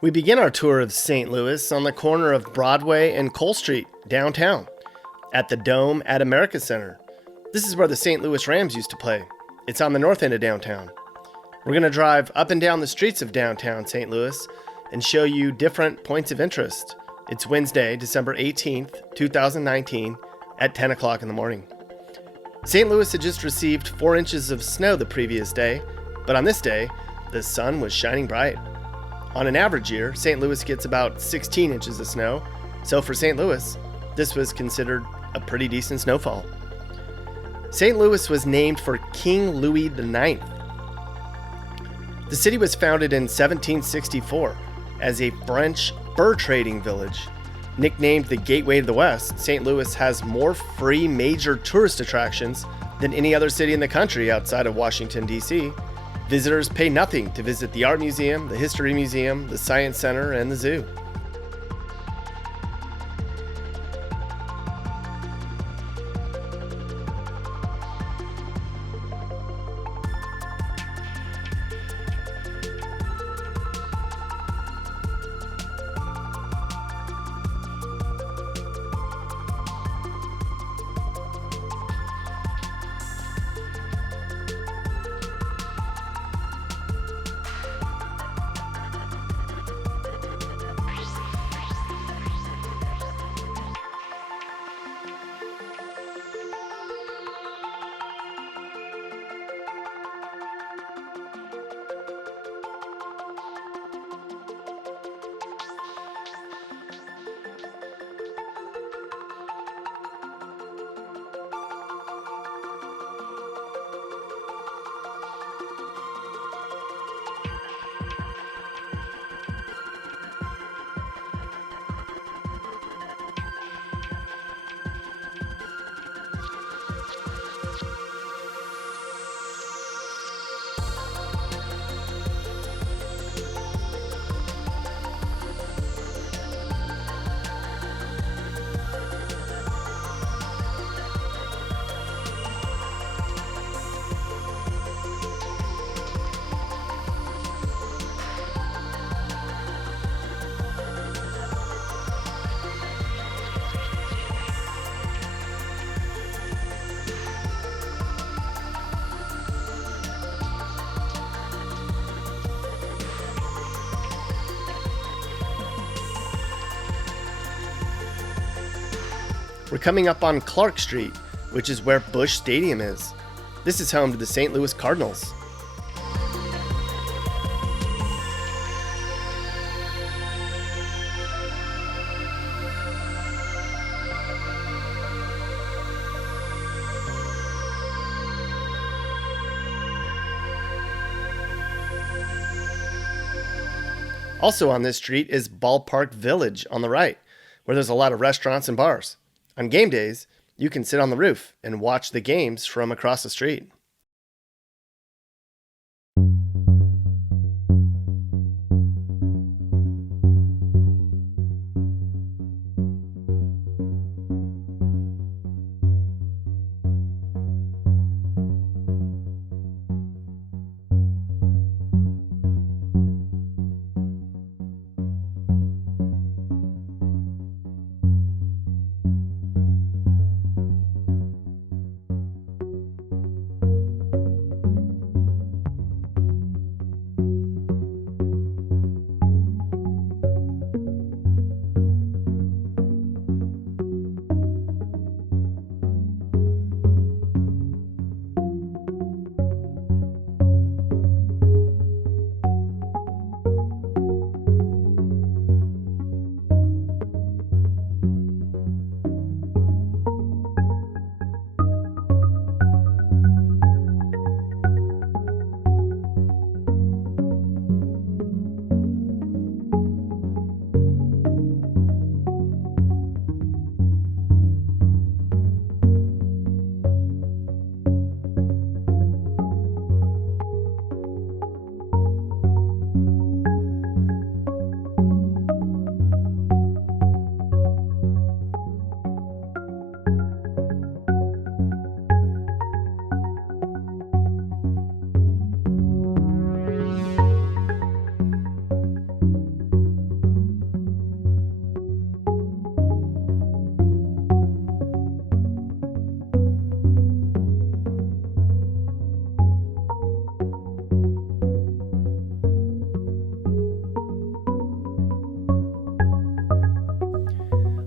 We begin our tour of St. Louis on the corner of Broadway and Cole Street, downtown, at the Dome at America Center. This is where the St. Louis Rams used to play. It's on the north end of downtown. We're going to drive up and down the streets of downtown St. Louis and show you different points of interest. It's Wednesday, December 18th, 2019, at 10 o'clock in the morning. St. Louis had just received 4 inches of snow the previous day, but on this day, the sun was shining bright. On an average year, St. Louis gets about 16 inches of snow, so for St. Louis, this was considered a pretty decent snowfall. St. Louis was named for King Louis IX. The city was founded in 1764 as a French fur trading village. Nicknamed the Gateway to the West, St. Louis has more free major tourist attractions than any other city in the country outside of Washington, D.C. Visitors pay nothing to visit the Art Museum, the History Museum, the Science Center, and the zoo. We're coming up on Clark Street, which is where Busch Stadium is. This is home to the St. Louis Cardinals. Also on this street is Ballpark Village on the right, where there's a lot of restaurants and bars. On game days, you can sit on the roof and watch the games from across the street.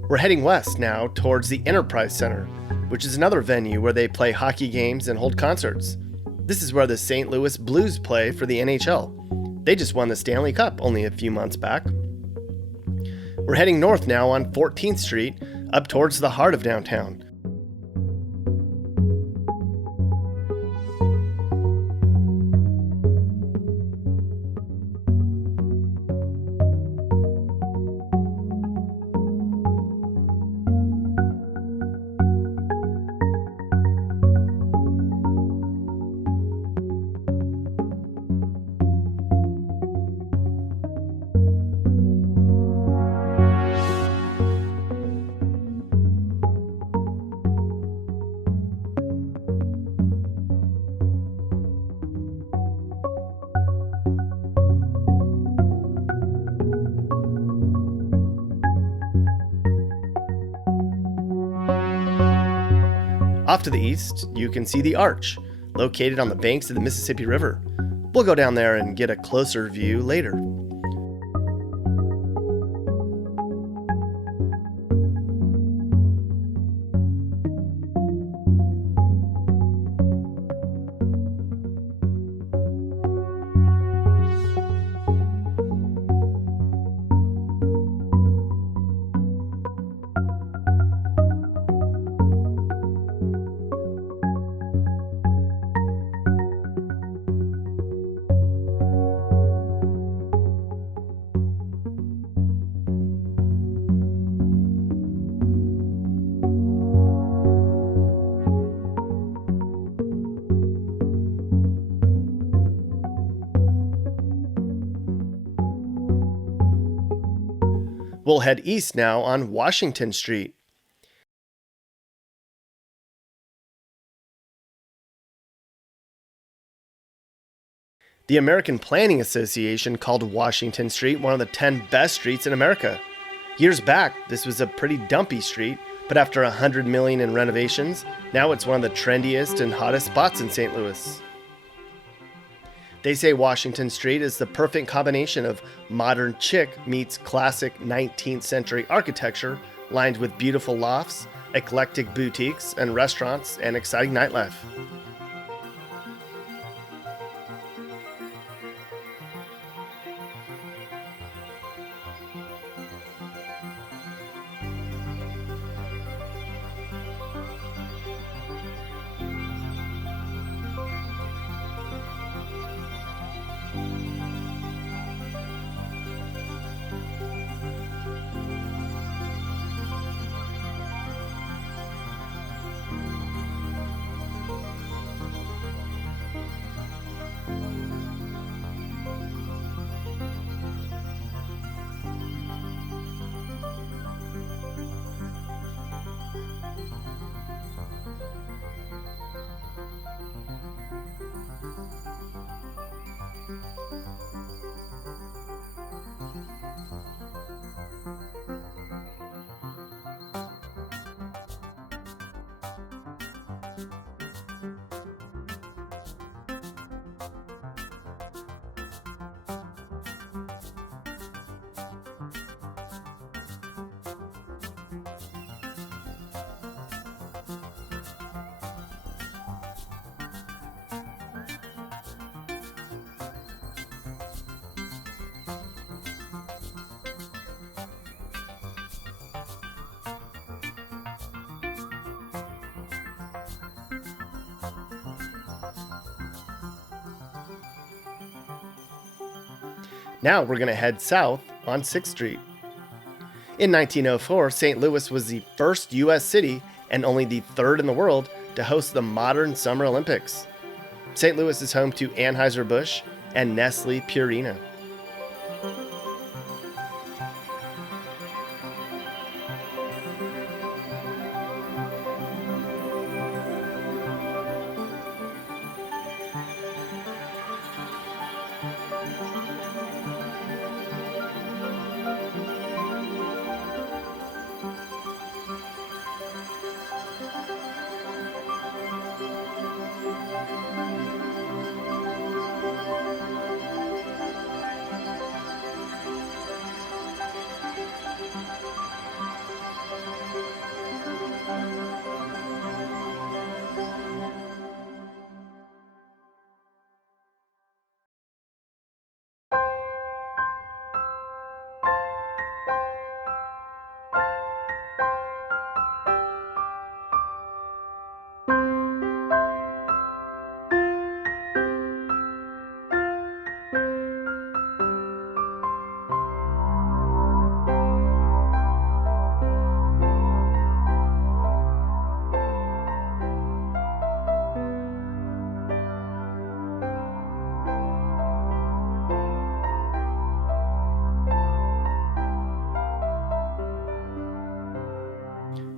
We're heading west now towards the Enterprise Center, which is another venue where they play hockey games and hold concerts. This is where the St. Louis Blues play for the NHL. They just won the Stanley Cup only a few months back. We're heading north now on 14th Street, up towards the heart of downtown. Off to the east, you can see the Arch, located on the banks of the Mississippi River. We'll go down there and get a closer view later. We'll head east now on Washington Street. The American Planning Association called Washington Street one of the 10 best streets in America. Years back, this was a pretty dumpy street, but after $100 million in renovations, now it's one of the trendiest and hottest spots in St. Louis. They say Washington Street is the perfect combination of modern chic meets classic 19th century architecture, lined with beautiful lofts, eclectic boutiques and restaurants, and exciting nightlife. Now we're going to head south on 6th Street. In 1904, St. Louis was the first U.S. city and only the third in the world to host the modern Summer Olympics. St. Louis is home to Anheuser-Busch and Nestle Purina.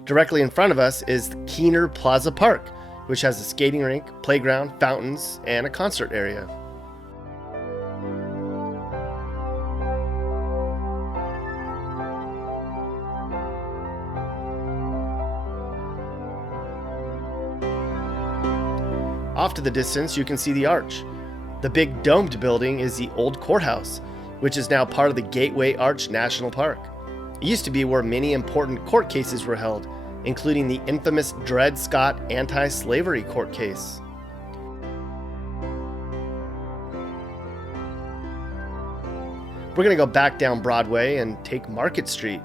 Directly in front of us is Keener Plaza Park, which has a skating rink, playground, fountains, and a concert area. Off to the distance, you can see the arch. The big domed building is the old courthouse, which is now part of the Gateway Arch National Park. It used to be where many important court cases were held, including the infamous Dred Scott anti-slavery court case. We're going to go back down Broadway and take Market Street.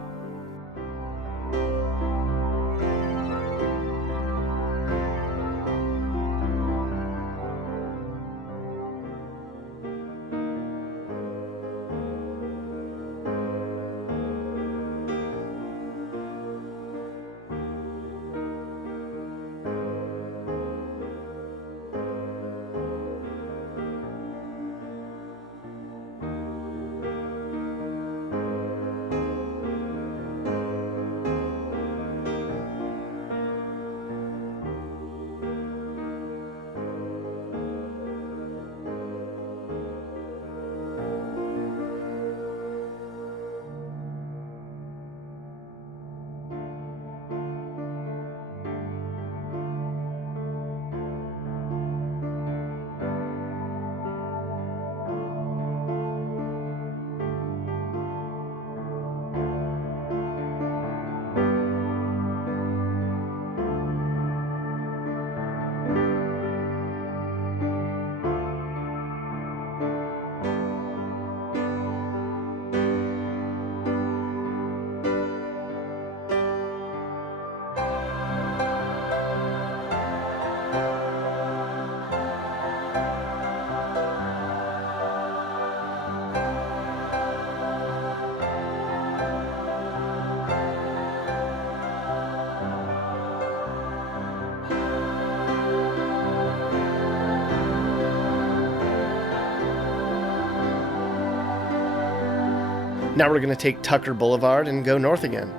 Now we're going to take Tucker Boulevard and go north again.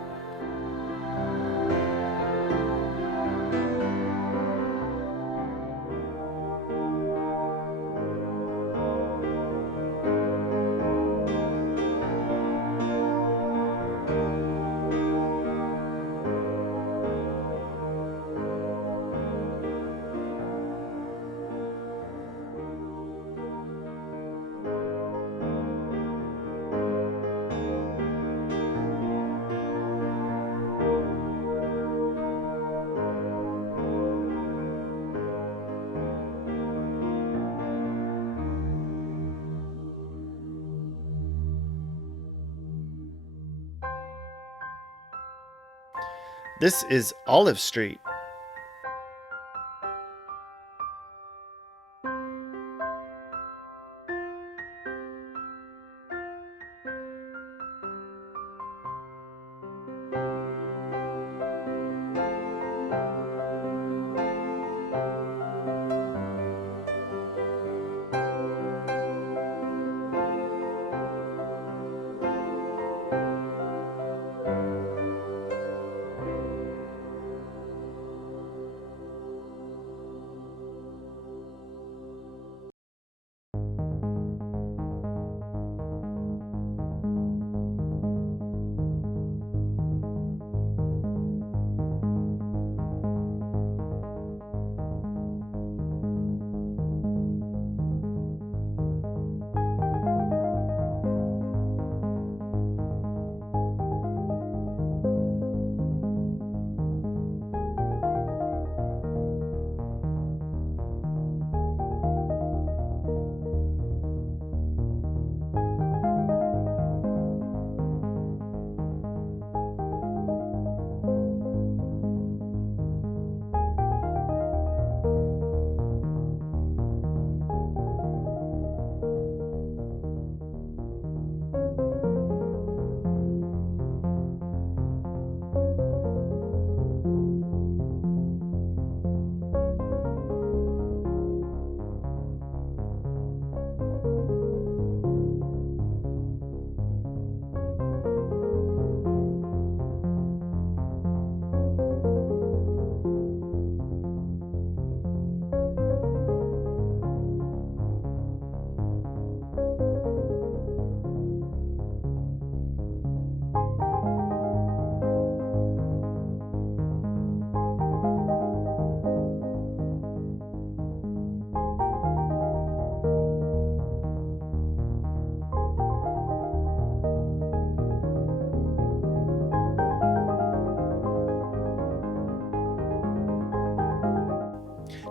This is Olive Street.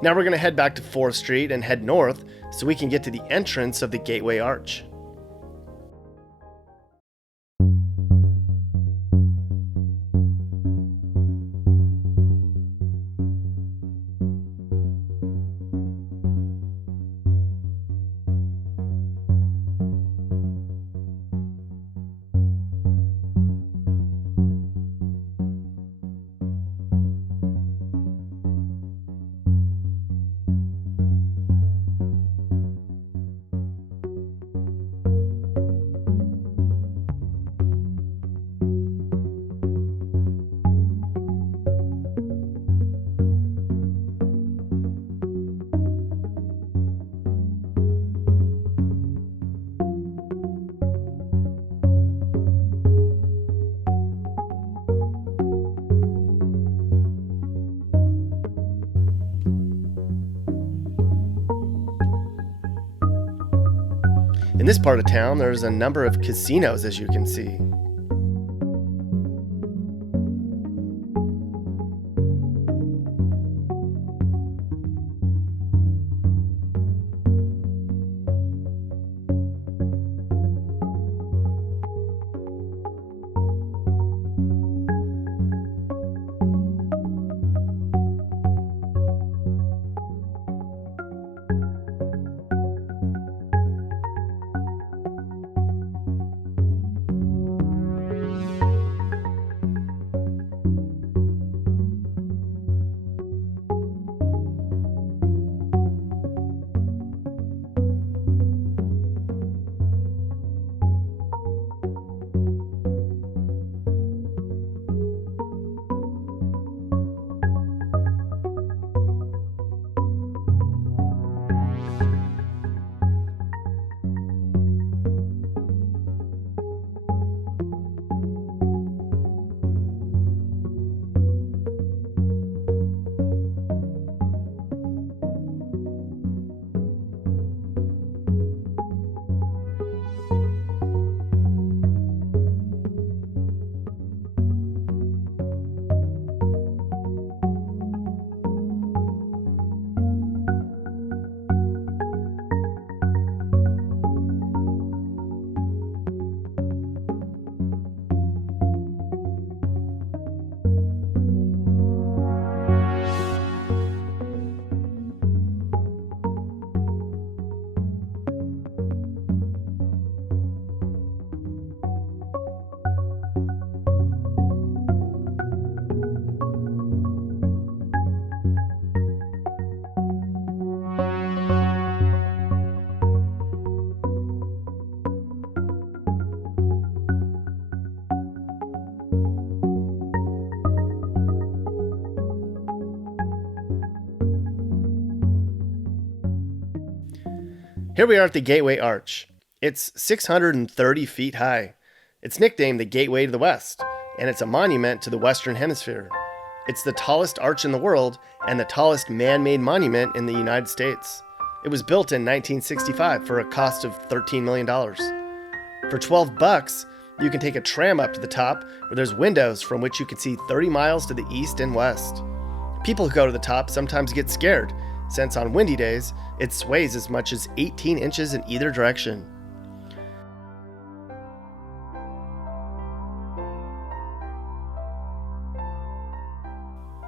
Now we're going to head back to 4th Street and head north so we can get to the entrance of the Gateway Arch. In this part of town, there's a number of casinos, as you can see. Here we are at the Gateway Arch. It's 630 feet high. It's nicknamed the Gateway to the West, and it's a monument to the Western Hemisphere. It's the tallest arch in the world and the tallest man-made monument in the United States. It was built in 1965 for a cost of $13 million. For $12, you can take a tram up to the top where there's windows from which you can see 30 miles to the east and west. People who go to the top sometimes get scared, since on windy days, it sways as much as 18 inches in either direction.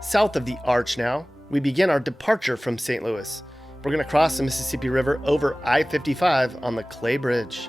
South of the arch now, we begin our departure from St. Louis. We're going to cross the Mississippi River over I-55 on the Clay Bridge.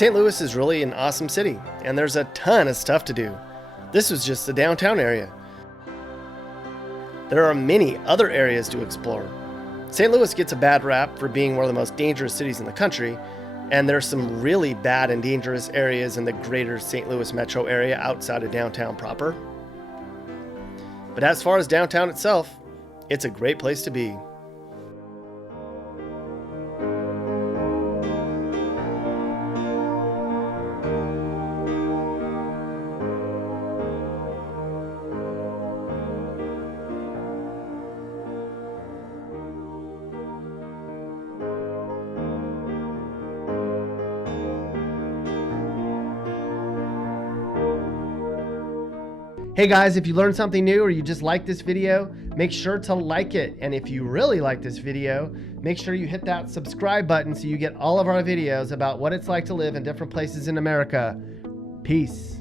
St. Louis is really an awesome city, and there's a ton of stuff to do. This was just the downtown area. There are many other areas to explore. St. Louis gets a bad rap for being one of the most dangerous cities in the country, and there's some really bad and dangerous areas in the greater St. Louis metro area outside of downtown proper. But as far as downtown itself, it's a great place to be. Hey guys, if you learned something new or you just like this video, make sure to like it. And if you really like this video, make sure you hit that subscribe button so you get all of our videos about what it's like to live in different places in America. Peace.